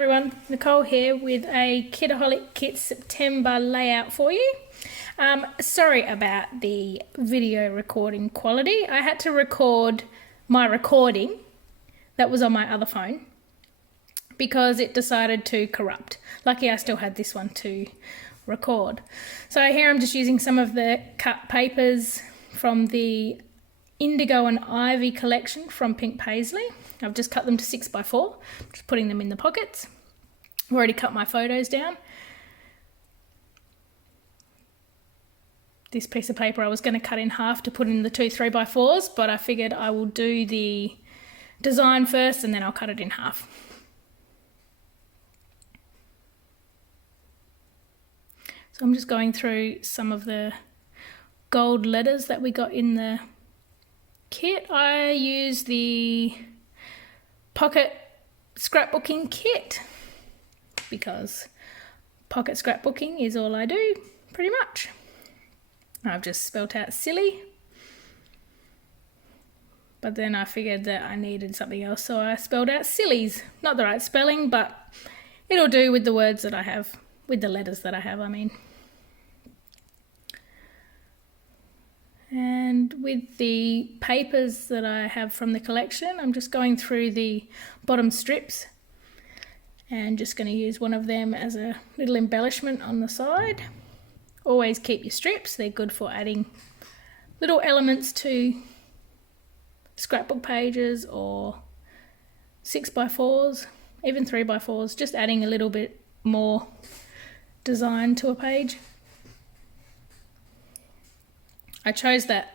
everyone, Nicole here with a Kitaholic Kits September layout for you. Sorry about the video recording quality. I had to record my recording that was on my other phone because it decided to corrupt. Lucky I still had this one to record. So here I'm just using some of the cut papers from the Indigo and Ivy collection from Pink Paisley. I've just cut them to 6x4, just putting them in the pockets. I've already cut my photos down. This piece of paper I was going to cut in half to put in the two 3x4s, but I figured I will do the design first and then I'll cut it in half. So I'm just going through some of the gold letters that we got in the kit. I use the pocket scrapbooking kit because pocket scrapbooking is all I do, pretty much. I've just spelt out silly, but then I figured that I needed something else, so I spelled out sillies. Not the right spelling, but it'll do with the words that I have, with the letters that I have, I mean. And with the papers that I have from the collection, I'm just going through the bottom strips and just going to use one of them as a little embellishment on the side. Always keep your strips, they're good for adding little elements to scrapbook pages or 6x4s, even 3x4s, just adding a little bit more design to a page. I chose that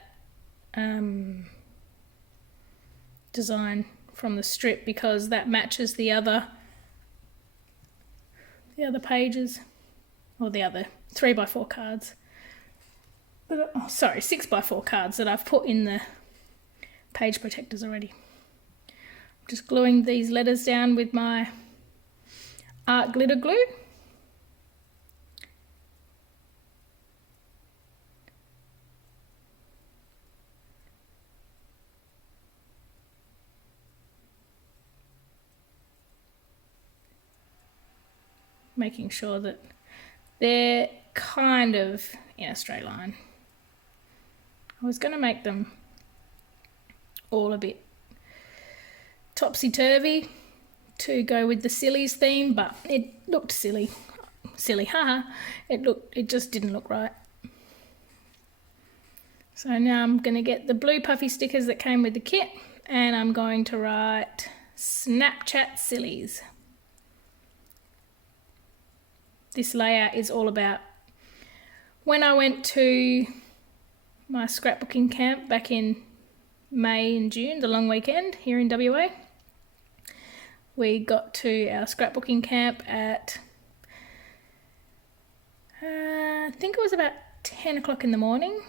design from the strip because that matches the other pages, or the other 3x4 cards. But, oh, sorry, 6x4 cards that I've put in the page protectors already. I'm just gluing these letters down with my art glitter glue. Making sure that they're kind of in a straight line. I was going to make them all a bit topsy-turvy to go with the sillies theme, but it looked silly, haha. It just didn't look right. So now I'm going to get the blue puffy stickers that came with the kit, and I'm going to write Snapchat Sillies. This layout is all about when I went to my scrapbooking camp back in May and June, the long weekend here in WA. We got to our scrapbooking camp at, I think it was about 10 o'clock in the morning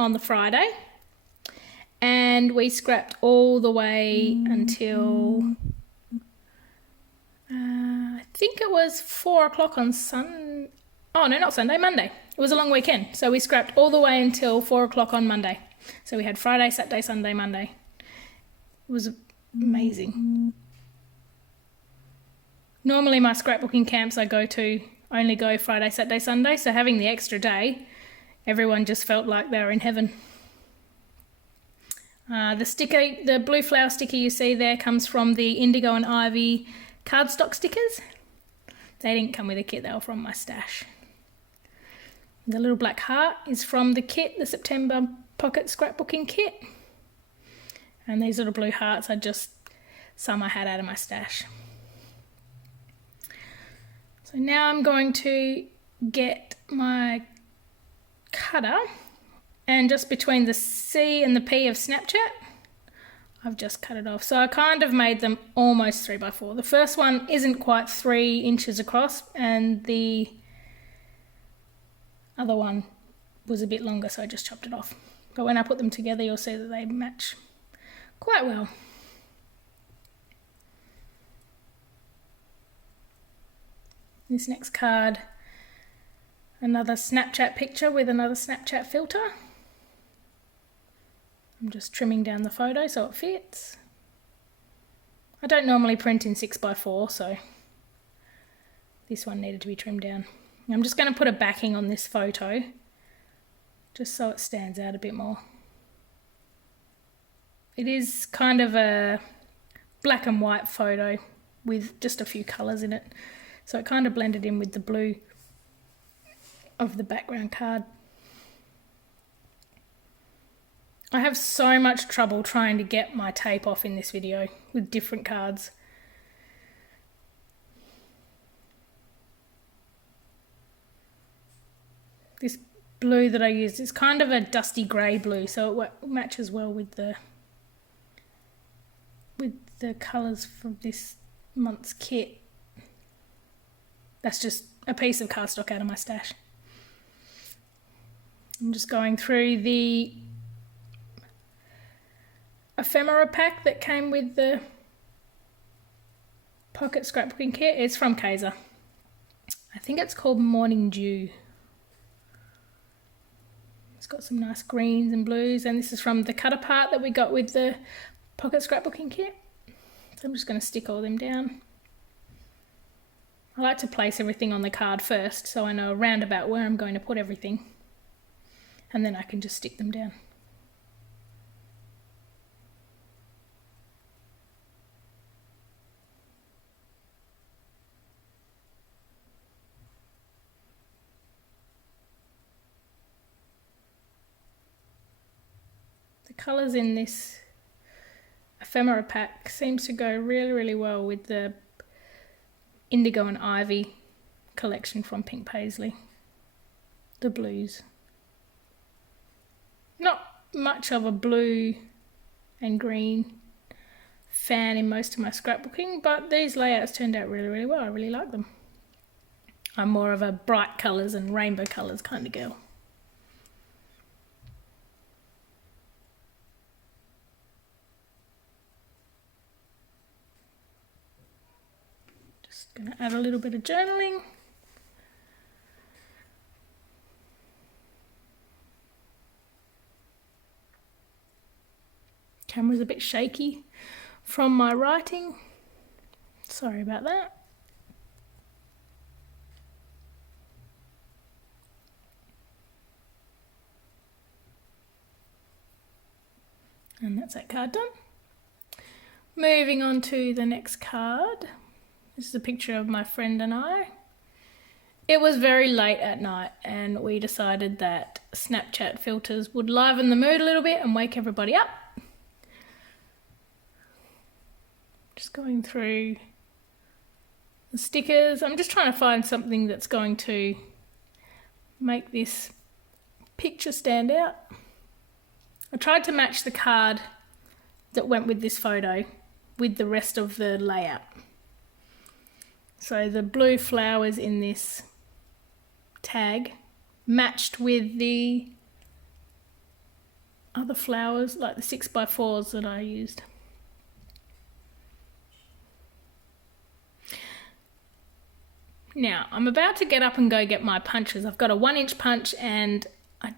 on the Friday. And we scrapped all the way until I think it was 4 o'clock on Monday. It was a long weekend. So we scrapped all the way until 4 o'clock on Monday. So we had Friday, Saturday, Sunday, Monday. It was amazing. Normally my scrapbooking camps I go to only go Friday, Saturday, Sunday. So having the extra day, everyone just felt like they were in heaven. The blue flower sticker you see there comes from the Indigo and Ivy cardstock stickers. They didn't come with a kit, they were from my stash. The little black heart is from the kit, the September pocket scrapbooking kit. And these little blue hearts are just some I had out of my stash. So now I'm going to get my cutter, and just between the C and the P of Snapchat, I've just cut it off. So I kind of made them almost 3x4. The first one isn't quite 3 inches across, and the other one was a bit longer, so I just chopped it off. But when I put them together, you'll see that they match quite well. This next card, another Snapchat picture with another Snapchat filter. I'm just trimming down the photo so it fits. I don't normally print in 6x4, so this one needed to be trimmed down. I'm just going to put a backing on this photo just so it stands out a bit more. It is kind of a black and white photo with just a few colours in it, so it kind of blended in with the blue of the background card. I have so much trouble trying to get my tape off in this video with different cards. This blue that I used is kind of a dusty grey blue, so it matches well with the colours from this month's kit. That's just a piece of cardstock out of my stash. I'm just going through the ephemera pack that came with the pocket scrapbooking kit. It's from Kaiser. I think it's called Morning Dew. It's got some nice greens and blues, and this is from the cut apart that we got with the pocket scrapbooking kit. So I'm just going to stick all them down. I like to place everything on the card first so I know around about where I'm going to put everything, and then I can just stick them down. The colours in this ephemera pack seems to go really, really well with the Indigo and Ivy collection from Pink Paisley. The blues. Not much of a blue and green fan in most of my scrapbooking, but these layouts turned out really, really well. I really like them. I'm more of a bright colours and rainbow colours kind of girl. Just going to add a little bit of journaling. Camera's a bit shaky from my writing. Sorry about that. And that's that card done. Moving on to the next card. This is a picture of my friend and I. It was very late at night and we decided that Snapchat filters would liven the mood a little bit and wake everybody up. Just going through the stickers. I'm just trying to find something that's going to make this picture stand out. I tried to match the card that went with this photo with the rest of the layout. So the blue flowers in this tag matched with the other flowers, like the 6x4s that I used. Now, I'm about to get up and go get my punches. I've got a 1-inch punch and I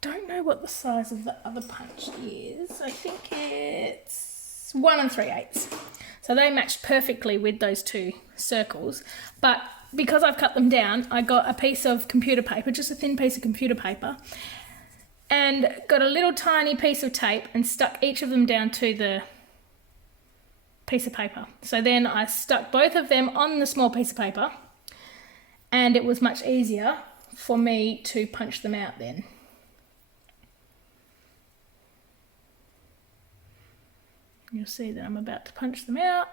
don't know what the size of the other punch is. I think it's 1 3/8. So they matched perfectly with those two circles. But because I've cut them down, I got a piece of computer paper, just a thin piece of computer paper, and got a little tiny piece of tape and stuck each of them down to the piece of paper. So then I stuck both of them on the small piece of paper, and it was much easier for me to punch them out then. You'll see that I'm about to punch them out,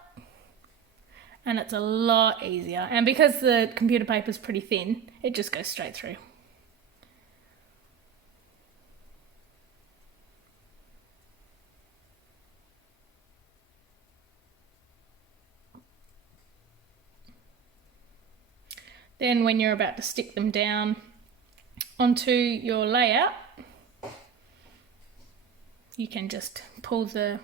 and it's a lot easier. And because the computer paper is pretty thin, it just goes straight through. Then when you're about to stick them down onto your layout, you can just pull the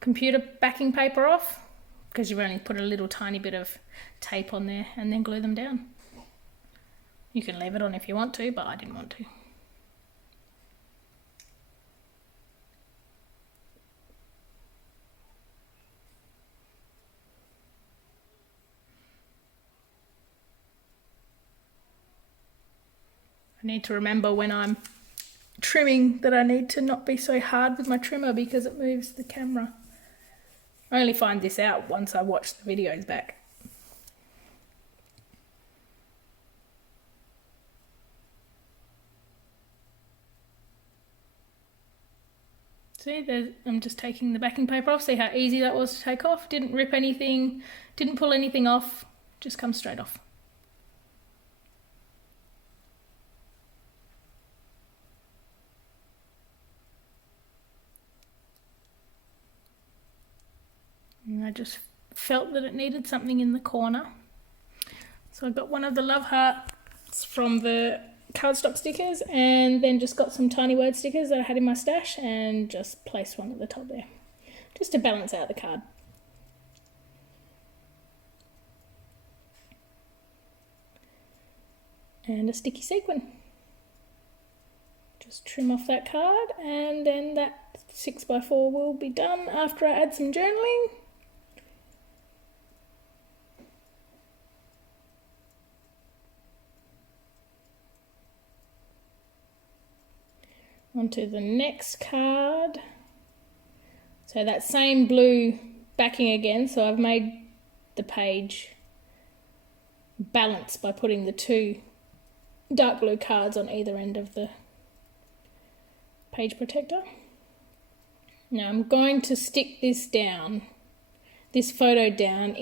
computer backing paper off, because you've only put a little tiny bit of tape on there, and then glue them down. You can leave it on if you want to, but I didn't want to. I need to remember when I'm trimming that I need to not be so hard with my trimmer because it moves the camera. I only find this out once I watch the videos back. See, I'm just taking the backing paper off. See how easy that was to take off? Didn't rip anything, didn't pull anything off, just comes straight off. And I just felt that it needed something in the corner. So I got one of the love hearts from the cardstock stickers, and then just got some tiny word stickers that I had in my stash and just placed one at the top there, just to balance out the card. And a sticky sequin. Just trim off that card, and then that 6x4 will be done after I add some journaling. Onto the next card. So that same blue backing again, so I've made the page balance by putting the two dark blue cards on either end of the page protector. Now I'm going to stick this down, this photo down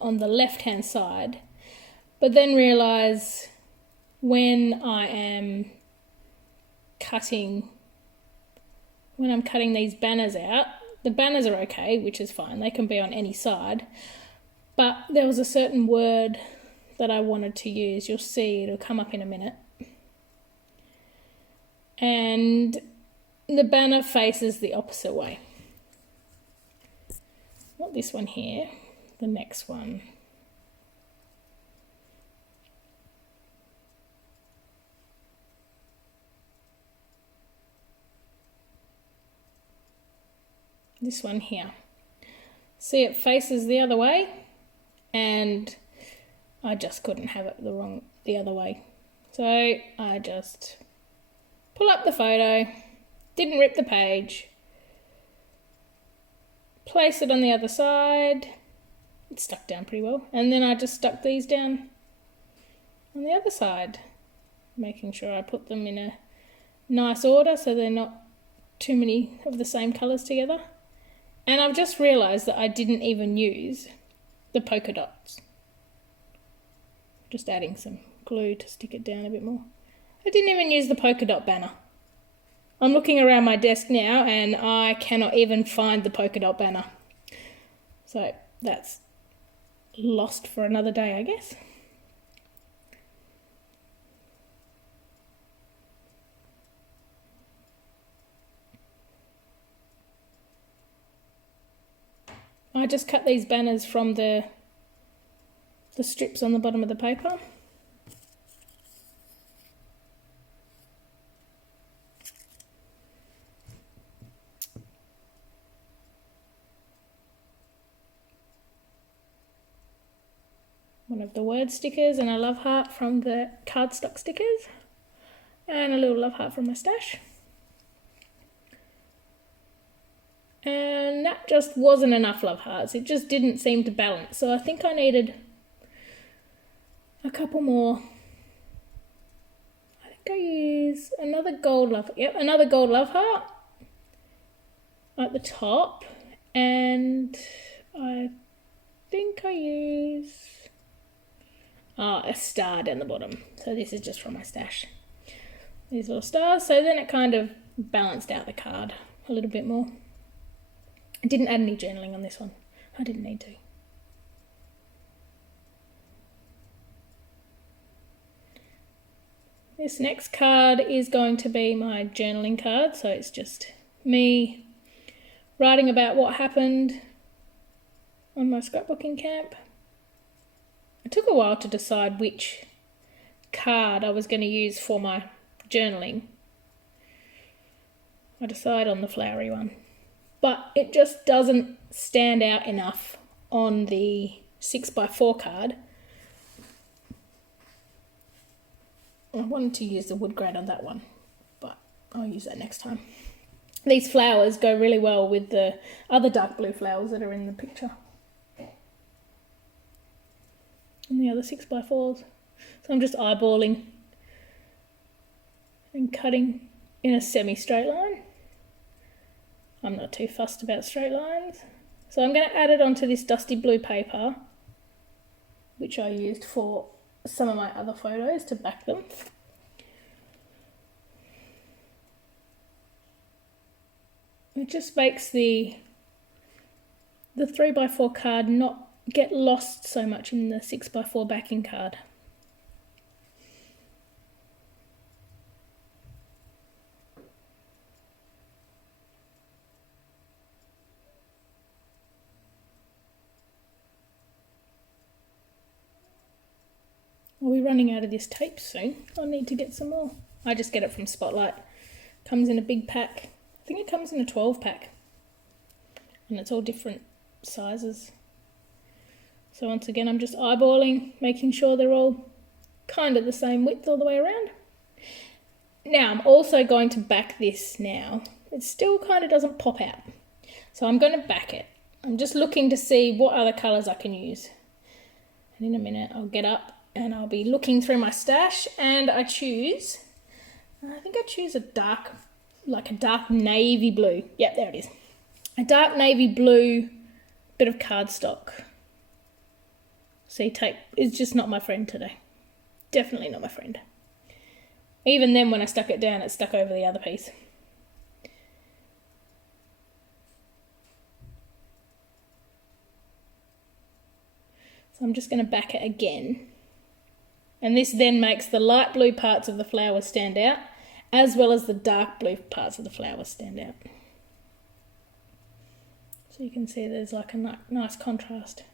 on the left hand side, but then realise when I'm cutting these banners out, the banners are okay, which is fine, they can be on any side, but there was a certain word that I wanted to use. You'll see, it'll come up in a minute. And the banner faces the opposite way. Not this one here, the next one. This one here. See, it faces the other way, and I just couldn't have it the other way. So I just pull up the photo, didn't rip the page, place it on the other side. It stuck down pretty well. And then I just stuck these down on the other side, making sure I put them in a nice order so they're not too many of the same colours together. And I've just realised that I didn't even use the polka dots. Just adding some glue to stick it down a bit more. I didn't even use the polka dot banner. I'm looking around my desk now and I cannot even find the polka dot banner. So that's lost for another day, I guess. I just cut these banners from the strips on the bottom of the paper. One of the word stickers and a love heart from the cardstock stickers, and a little love heart from my stash. And that just wasn't enough love hearts. It just didn't seem to balance. So I think I needed a couple more. I think I used another gold love. Yep, another gold love heart at the top. And I think I used a star down the bottom. So this is just from my stash. These little stars. So then it kind of balanced out the card a little bit more. I didn't add any journaling on this one. I didn't need to. This next card is going to be my journaling card. So it's just me writing about what happened on my scrapbooking camp. It took a while to decide which card I was going to use for my journaling. I decided on the flowery one. But it just doesn't stand out enough on the 6x4 card I wanted to use the wood grade on that one, but I'll use that next time. These flowers go really well with the other dark blue flowers that are in the picture. And the other 6x4s. So I'm just eyeballing and cutting in a semi-straight line. I'm not too fussed about straight lines. So I'm going to add it onto this dusty blue paper, which I used for some of my other photos to back them. It just makes the 3x4 card not get lost so much in the 6x4 backing card. I'll be running out of this tape soon. I'll need to get some more. I just get it from Spotlight. Comes in a big pack. I think it comes in a 12 pack. And it's all different sizes. So once again, I'm just eyeballing, making sure they're all kind of the same width all the way around. Now, I'm also going to back this now. It still kind of doesn't pop out. So I'm going to back it. I'm just looking to see what other colours I can use. And in a minute, I'll get up and I'll be looking through my stash, and I choose a dark, like a dark navy blue. Yep, there it is. A dark navy blue bit of cardstock. See, tape is just not my friend today. Definitely not my friend. Even then, when I stuck it down, it stuck over the other piece. So I'm just going to back it again. And this then makes the light blue parts of the flowers stand out, as well as the dark blue parts of the flowers stand out. So you can see there's like a nice contrast.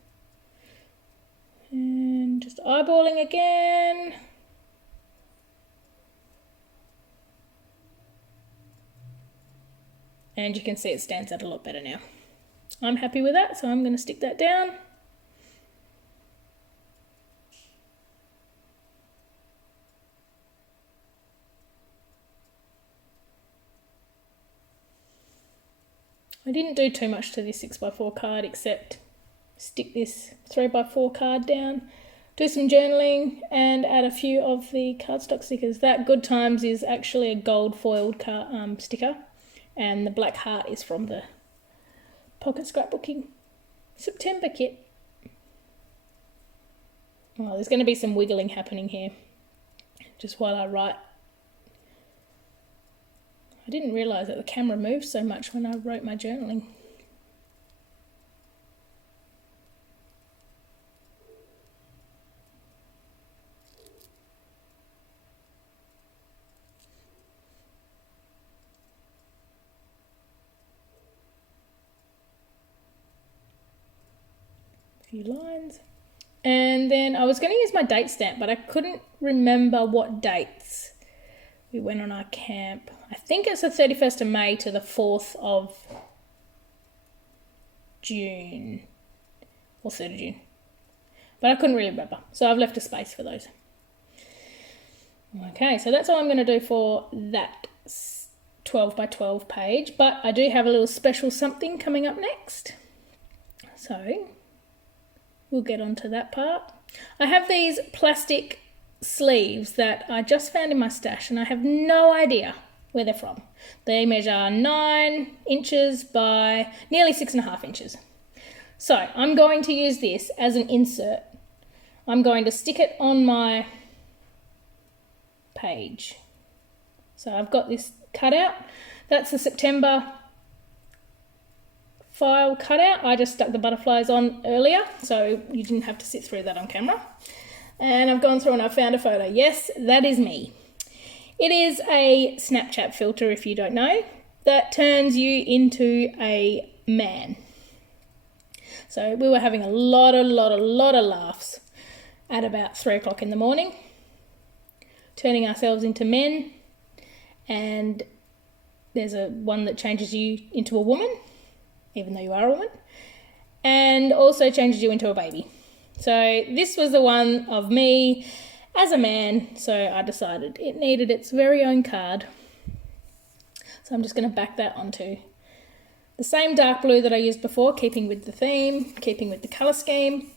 And just eyeballing again. And you can see it stands out a lot better now. I'm happy with that, so I'm going to stick that down. I didn't do too much to this 6x4 card except stick this 3x4 card down, do some journaling, and add a few of the cardstock stickers. That Good Times is actually a gold foiled sticker, and the black heart is from the Pocket Scrapbooking September kit. Oh, there's going to be some wiggling happening here, just while I write. I didn't realise that the camera moved so much when I wrote my journaling. A few lines. And then I was going to use my date stamp, but I couldn't remember what dates we went on our camp. I think it's the 31st of May to the 4th of June. Or 3rd of June. But I couldn't really remember. So I've left a space for those. Okay, so that's all I'm going to do for that 12 by 12 page. But I do have a little special something coming up next. So we'll get on to that part. I have these plastic sleeves that I just found in my stash, and I have no idea where they're from. They measure 9 inches by nearly 6.5 inches. So I'm going to use this as an insert. I'm going to stick it on my page. So I've got this cutout. That's the September file cutout. I just stuck the butterflies on earlier, so you didn't have to sit through that on camera. And I've gone through and I found a photo. Yes, that is me. It is a Snapchat filter, if you don't know, that turns you into a man. So we were having a lot of laughs at about 3 o'clock in the morning, turning ourselves into men. And there's one that changes you into a woman, even though you are a woman, and also changes you into a baby. So this was the one of me as a man, so I decided it needed its very own card. So I'm just going to back that onto the same dark blue that I used before, keeping with the theme, keeping with the colour scheme,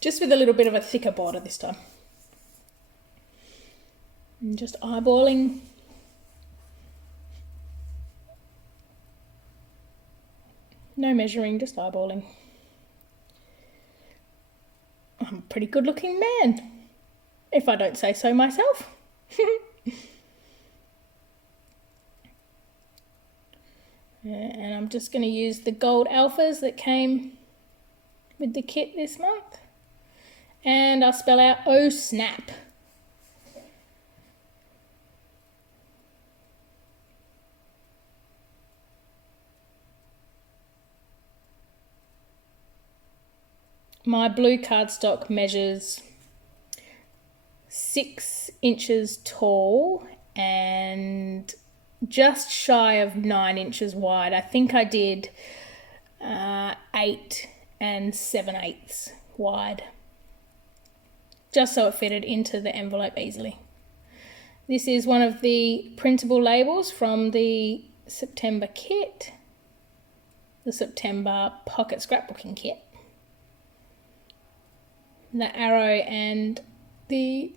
just with a little bit of a thicker border this time. And just eyeballing. No measuring, just eyeballing. I'm a pretty good looking man, if I don't say so myself. And I'm just going to use the gold alphas that came with the kit this month. And I'll spell out "Oh Snap." My blue cardstock measures 6 inches tall and just shy of 9 inches wide. I think I did 8 7/8 wide, just so it fitted into the envelope easily. This is one of the printable labels from the September kit, the September pocket scrapbooking kit. The arrow and the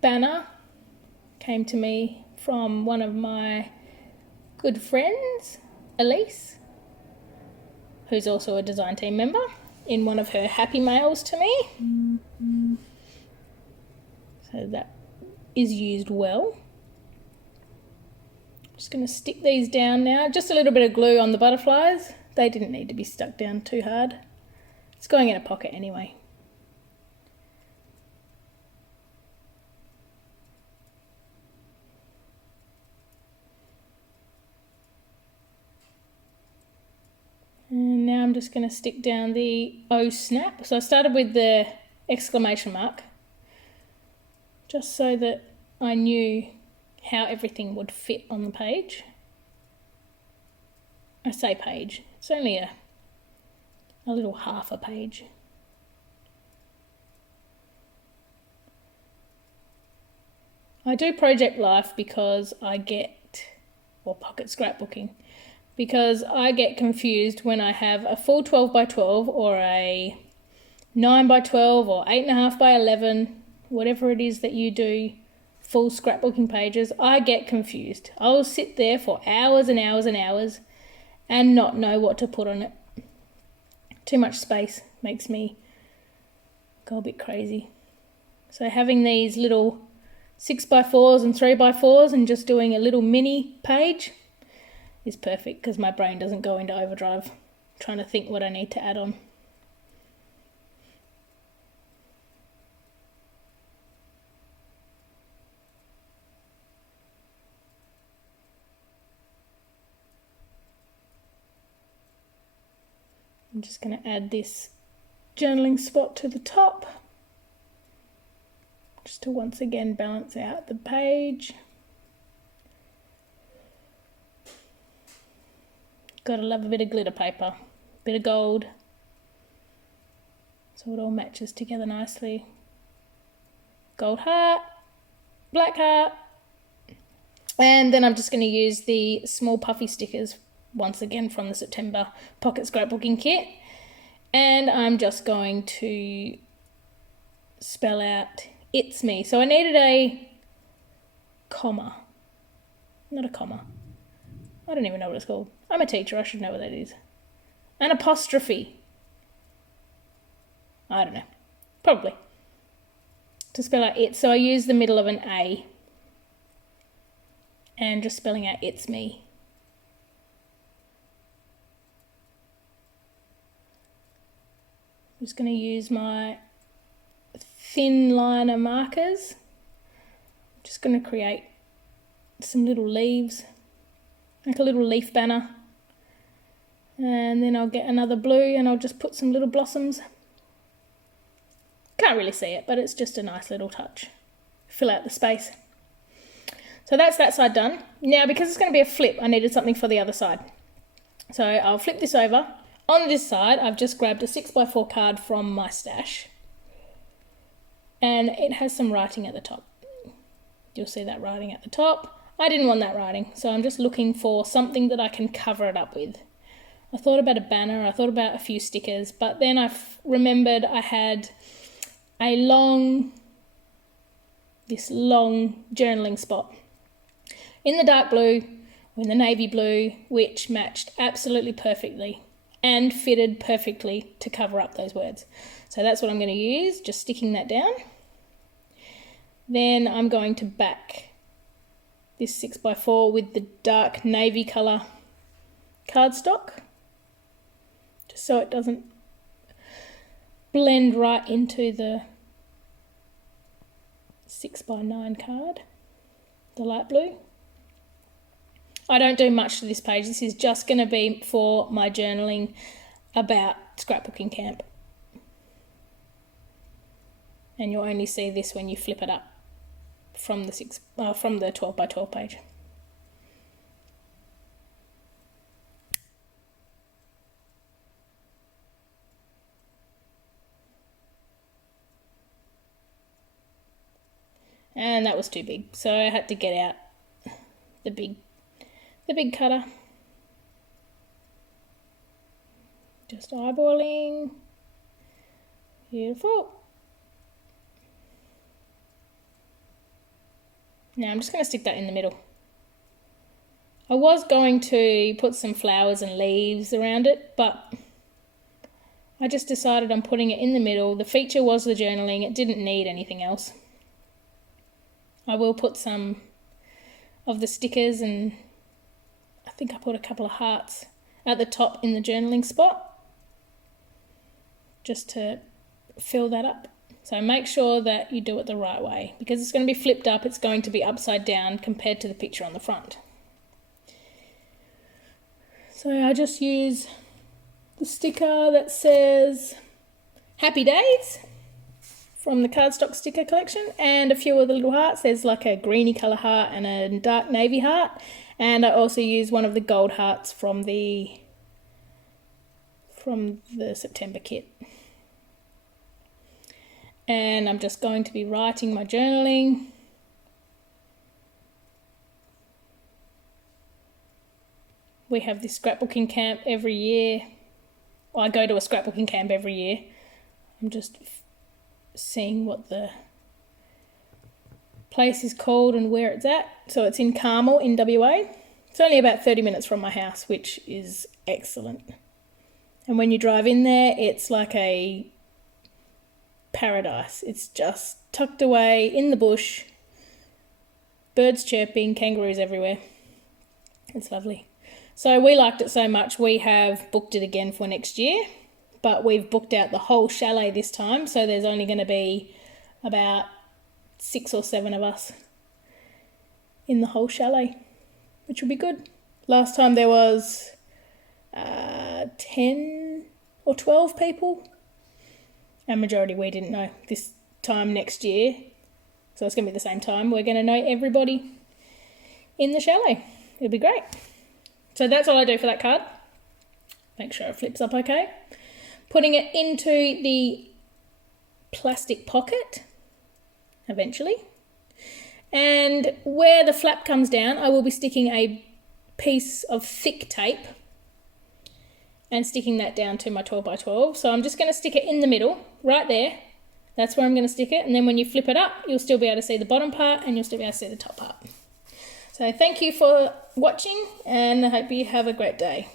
banner came to me from one of my good friends, Elise, who's also a design team member, in one of her happy mails to me. So that is used well. Just going to stick these down now. Just a little bit of glue on the butterflies. They didn't need to be stuck down too hard. It's going in a pocket anyway. And now I'm just going to stick down the "Oh Snap." So I started with the exclamation mark, just so that I knew how everything would fit on the page. I say page, it's only a little half a page. I do Project Life because or pocket scrapbooking, because I get confused when I have a full 12 by 12 or a 9 by 12 or 8.5 by 11, whatever it is that you do, full scrapbooking pages. I get confused. I'll sit there for hours and hours and hours and not know what to put on it. Too much space makes me go a bit crazy. So having these little 6x4s and 3x4s and just doing a little mini page is perfect, because my brain doesn't go into overdrive trying to think what I need to add on. I'm just going to add this journaling spot to the top, just to once again balance out the page. Gotta love a bit of glitter paper, bit of gold, so it all matches together nicely. Gold heart, black heart, and then I'm just going to use the small puffy stickers once again from the September pocket scrapbooking kit, and I'm just going to spell out "It's me." So I needed a comma, not a comma. I don't even know what it's called. I'm a teacher, I should know what that is. An apostrophe. I don't know. Probably. To spell out "it." So I use the middle of an A. And just spelling out "It's me." I'm just going to use my thin liner markers. I'm just going to create some little leaves, like a little leaf banner. And then I'll get another blue and I'll just put some little blossoms. Can't really see it, but it's just a nice little touch. Fill out the space. So that's that side done. Now, because it's going to be a flip, I needed something for the other side. So I'll flip this over. On this side, I've just grabbed a 6x4 card from my stash. and it has some writing at the top. You'll see that writing at the top. I didn't want that writing, so I'm just looking for something that I can cover it up with. I thought about a banner, I thought about a few stickers, but then I remembered I had this long journaling spot in the dark blue or in the navy blue, which matched absolutely perfectly and fitted perfectly to cover up those words. So that's what I'm going to use, just sticking that down. Then I'm going to back this 6x4 with the dark navy colour cardstock, just so it doesn't blend right into the 6x9 card, the light blue. I don't do much to this page. This is just going to be for my journaling about scrapbooking camp. And you'll only see this when you flip it up from the 12x12 page. And that was too big, so I had to get out the big cutter. Just eyeballing. Beautiful. Now I'm just going to stick that in the middle. I was going to put some flowers and leaves around it, but I just decided I'm putting it in the middle. The feature was the journaling. It didn't need anything else. I will put some of the stickers, and I think I put a couple of hearts at the top in the journaling spot just to fill that up. So make sure that you do it the right way, because it's going to be flipped up. It's going to be upside down compared to the picture on the front. So I just use the sticker that says Happy Days from the cardstock sticker collection, and a few of the little hearts. There's like a greeny colour heart and a dark navy heart, and I also use one of the gold hearts from the September kit. And I'm just going to be writing my journaling. We have this scrapbooking camp every year. Well, I go to a scrapbooking camp every year. I'm just seeing what the place is called and where it's at. So it's in Carmel in WA. It's only about 30 minutes from my house, which is excellent. And when you drive in there, it's like a paradise. It's just tucked away in the bush, birds chirping, kangaroos everywhere. It's lovely. So we liked it so much, we have booked it again for next year, but we've booked out the whole chalet this time, so there's only going to be about 6 or 7 of us in the whole chalet, which will be good. Last time there was 10 or 12 people, and majority we didn't know. This time next year, so it's going to be the same time, we're going to know everybody in the chalet. It'll be great. So that's all I do for that card. Make sure it flips up okay. Putting it into the plastic pocket eventually. And where the flap comes down, I will be sticking a piece of thick tape and sticking that down to my 12x12. So I'm just going to stick it in the middle, right there. That's where I'm going to stick it. And then when you flip it up, you'll still be able to see the bottom part and you'll still be able to see the top part. So thank you for watching, and I hope you have a great day.